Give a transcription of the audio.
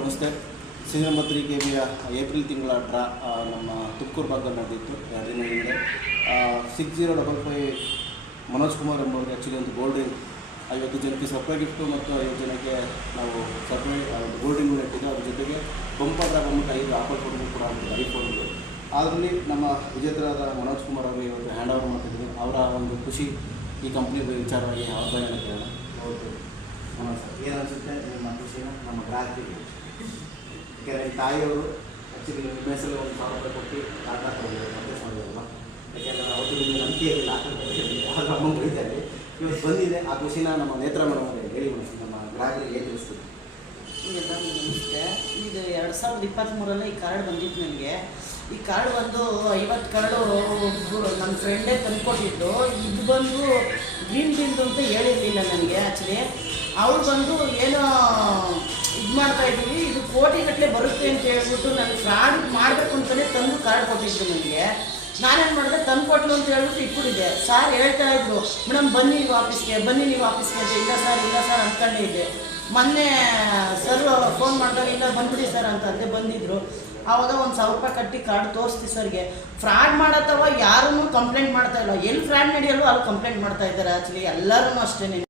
ನಮಸ್ತೆ. ಶ್ರೀರಾಮಪುರಿ ಕೆಬಿಯ ಏಪ್ರಿಲ್ ತಿಂಗಳ ಡ್ರಾ ನಮ್ಮ ತುಮಕೂರು ಭಾಗದಲ್ಲಿ ನಡೆದಿತ್ತು 2 ದಿನ ಹಿಂದೆ. 6055 ಮನೋಜ್ ಕುಮಾರ್ ಎಂಬುವರಿಗೆ ಆ್ಯಕ್ಚುಲಿ ಒಂದು ಗೋಲ್ಡ್ ರಿಂಗ್ 50 ಜನಕ್ಕೆ ಸರ್ಪ್ರೈಸ್ ಗಿಫ್ಟು ಮತ್ತು 50 ಜನಕ್ಕೆ ನಾವು ಸರ್ಪ್ರೈಸ್ ಒಂದು ಗೋಲ್ಡ್ ರಿಂಗ್ ಇಟ್ಟಿದ್ದು. ಅದ್ರ ಜೊತೆಗೆ ಬಂಪರ್ ಬಂದ್ಬಿಟ್ಟು 5 ಆಪಲ್ ಫೋನ್ಗಳು ಕೂಡ ಐಫೋನ್ಗಳು. ಅದರಲ್ಲಿ ನಮ್ಮ ವಿಜೇತರಾದ ಮನೋಜ್ ಕುಮಾರ್ ಅವರಿಗೆ ಇವತ್ತು ಹ್ಯಾಂಡ್ ಓವರ್ ಮಾಡ್ತಿದ್ರು. ಅವರ ಒಂದು ಖುಷಿ ಈ ಕಂಪ್ನಿ ವಿಚಾರವಾಗಿ ಅವ್ರ ಏನು ಕೇಳೋಣ. ಹೌದು ಸರ್, ಏನು ಅನಿಸುತ್ತೆ ನಿಮ್ಮ ಖುಷಿನ ನಮ್ಮ ಗ್ರಾಹಕರಿಗೆ? ಯಾಕೆಂದರೆ ತಾಯಿಯವರು ಆ್ಯಕ್ಚುಲಿ ನಿಮ್ಮ ಹೆಸರು 1,000 ರೂಪಾಯಿ ಕೊಟ್ಟು ಆಟ ತೊಗೊಂಡಿದ್ದಾರೆ, ಮತ್ತೆ ಮಾಡಿದ್ರಲ್ಲ. ಯಾಕೆಂದರೆ ಅವತ್ತು ನಿಮಗೆ ನಂಬಿಕೆ ಇರಲಿಲ್ಲ, ಆಟ ಅಮೌಂಟ್ ಇದ್ದಾರೆ. ಇವತ್ತು ಬಂದಿದೆ, ಆ ಖುಷಿನ ನಮ್ಮ ನೇತ್ರ ಮೇಡಮ್ ಅವರಿಗೆ ಹೇಳಿ ನಮ್ಮ ಗ್ರಾಹಕರಿಗೆ ಏನು ತಿಳಿಸ್ತೀವಿ? ಎಲ್ಲರಿಗೂ ನಮಸ್ತೆ. ಇದು 2023 ಈ ಕಾರ್ಡ್ ಬಂದಿತ್ತು ನನಗೆ. ಈ ಕಾರ್ಡ್ ಬಂದು 50 ಕಾರ್ಡು ನನ್ನ ಫ್ರೆಂಡೇ ತಂದುಕೊಟ್ಟಿದ್ದು. ಇದು ಬಂದು ಗ್ರೀನ್ ಬಿಲ್ದು ಅಂತ ಹೇಳಿರಲಿಲ್ಲ ನನಗೆ. ಆ್ಯಕ್ಚುಲಿ ಅವ್ರು ಬಂದು ಏನೋ ಇದು ಮಾಡ್ತಾಯಿದ್ದೀವಿ, ಇದು ಕೋಟಿಗಟ್ಟಲೆ ಬರುತ್ತೆ ಅಂತ ಹೇಳ್ಬಿಟ್ಟು ನಾನು ಫ್ರಾಡ್ ಮಾಡಬೇಕು ಅಂತಲೇ ತಂದು ಕಾರ್ಡ್ ಕೊಟ್ಟಿದ್ದು ನನಗೆ. ನಾನೇನು ಮಾಡಿದೆ, ತಂದು ಕೊಟ್ಟಲು ಅಂತ ಹೇಳ್ಬಿಟ್ಟು ಇಟ್ಬಿಟ್ಟಿದ್ದೆ. ಸಾರ್ ಹೇಳ್ತಾಯಿದ್ರು, ಮೇಡಮ್ ಬನ್ನಿ ನೀವು ಆಫೀಸ್ಗೆ ಅಂತ. ಇಲ್ಲ ಸರ್ ಅಂದ್ಕೊಂಡೇ ಇದ್ದೆ. ಮೊನ್ನೆ ಸರ್ ಫೋನ್ ಮಾಡಿದಾಗ ಇಲ್ಲ ಬಂದ್ಬಿಡಿ ಸರ್ ಅಂತ ಅಂದೆ. ಬಂದಿದ್ದರು. ಆವಾಗ 1,000 ರೂಪಾಯಿ ಕಟ್ಟಿ ಕಾರ್ಡ್ ತೋರಿಸ್ತಿ ಸರ್ಗೆ. ಫ್ರಾಡ್ ಮಾಡತ್ತವ ಯಾರೂ ಕಂಪ್ಲೇಂಟ್ ಮಾಡ್ತಾಯಿಲ್ಲ. ಎಲ್ಲಿ ಫ್ರಾಡ್ ನಡೆಯಲ್ಲೋ ಅಲ್ಲಿ ಕಂಪ್ಲೇಂಟ್ ಮಾಡ್ತಾ ಇದ್ದಾರೆ. ಆ್ಯಕ್ಚುಲಿ ಎಲ್ಲರೂ ಅಷ್ಟೇ.